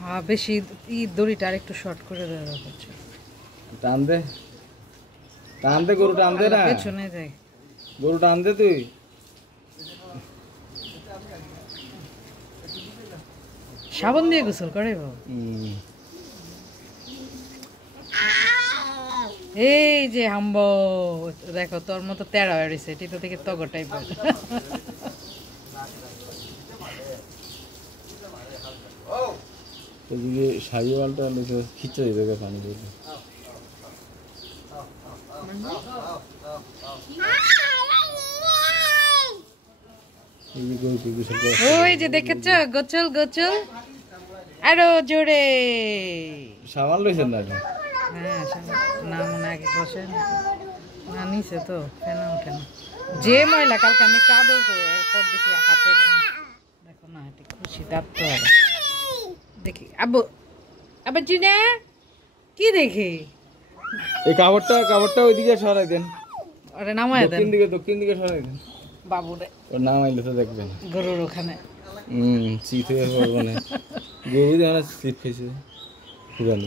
হ্যাঁ বেশি দড়িটা আর একটু শর্ট করে দেওয়া হচ্ছে। টান দে টান দে, গরু টান দে না, পেছনে যাই, গরু টান দে তুই। সাবান দিয়ে গোসল করে বাবা। এই যে হাম্ব দেখো তোর মতো তেড়া বেরিয়েছে, টিটো থেকে তগর টাইপের। এদিকে শাড়িওয়ালটা খিচে দেবে পানি দিয়ে। ওই যে দেখেছ গোছল গোছল আরো জোরে সাবান লইছেন না? হ্যাঁ না মনে আগে বসে না নিচে তো ফেনা ওঠে না। যে ময়লা কালকে আমি কাদর করে এরপর দেখি হাতে একদম দেখো না এটা খুশি দাঁত তো হবে দেখি। আব্বু আবার চিনে কি দেখি এই কাপড়টা ওইদিকে সরাই দেন, আরে নামায় দেন, দক্ষিণ দিকে সরাই দেন বাবুরে। ওর নামাইলে তো দেখবেন গরুর ওখানে চিত হয়ে পড়বো না, গরু যেন স্লিপ খেয়েছে পুরান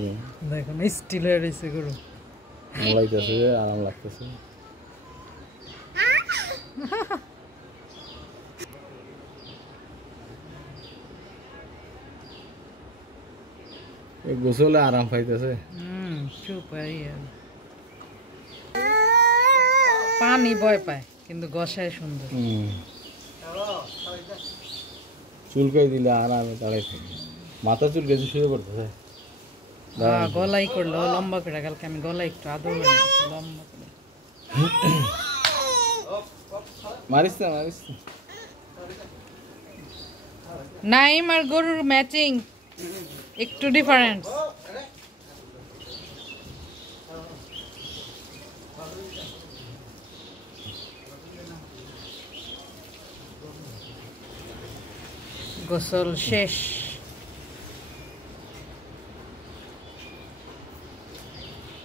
দেখো না স্টিল হয়ে রয়েছে গরু, লাগতেছে আরাম লাগতেছে। গোসলে আরাম পাইতেছে। চুপ পানি ভয় পায় কিন্তু গসায় সুন্দর। চুলকাই দিলে আরামে দাঁড়াই থাকে, মাথা চুলকাইছে শুয়ে পড়তেছে। গলাই করলো লম্বা করে, কালকে আমি গলা একটু আদর লম্বা করে মারিস না নাইম আর গরুর ম্যাচিং একটু ডিফারেন্স। গোসল শেষ।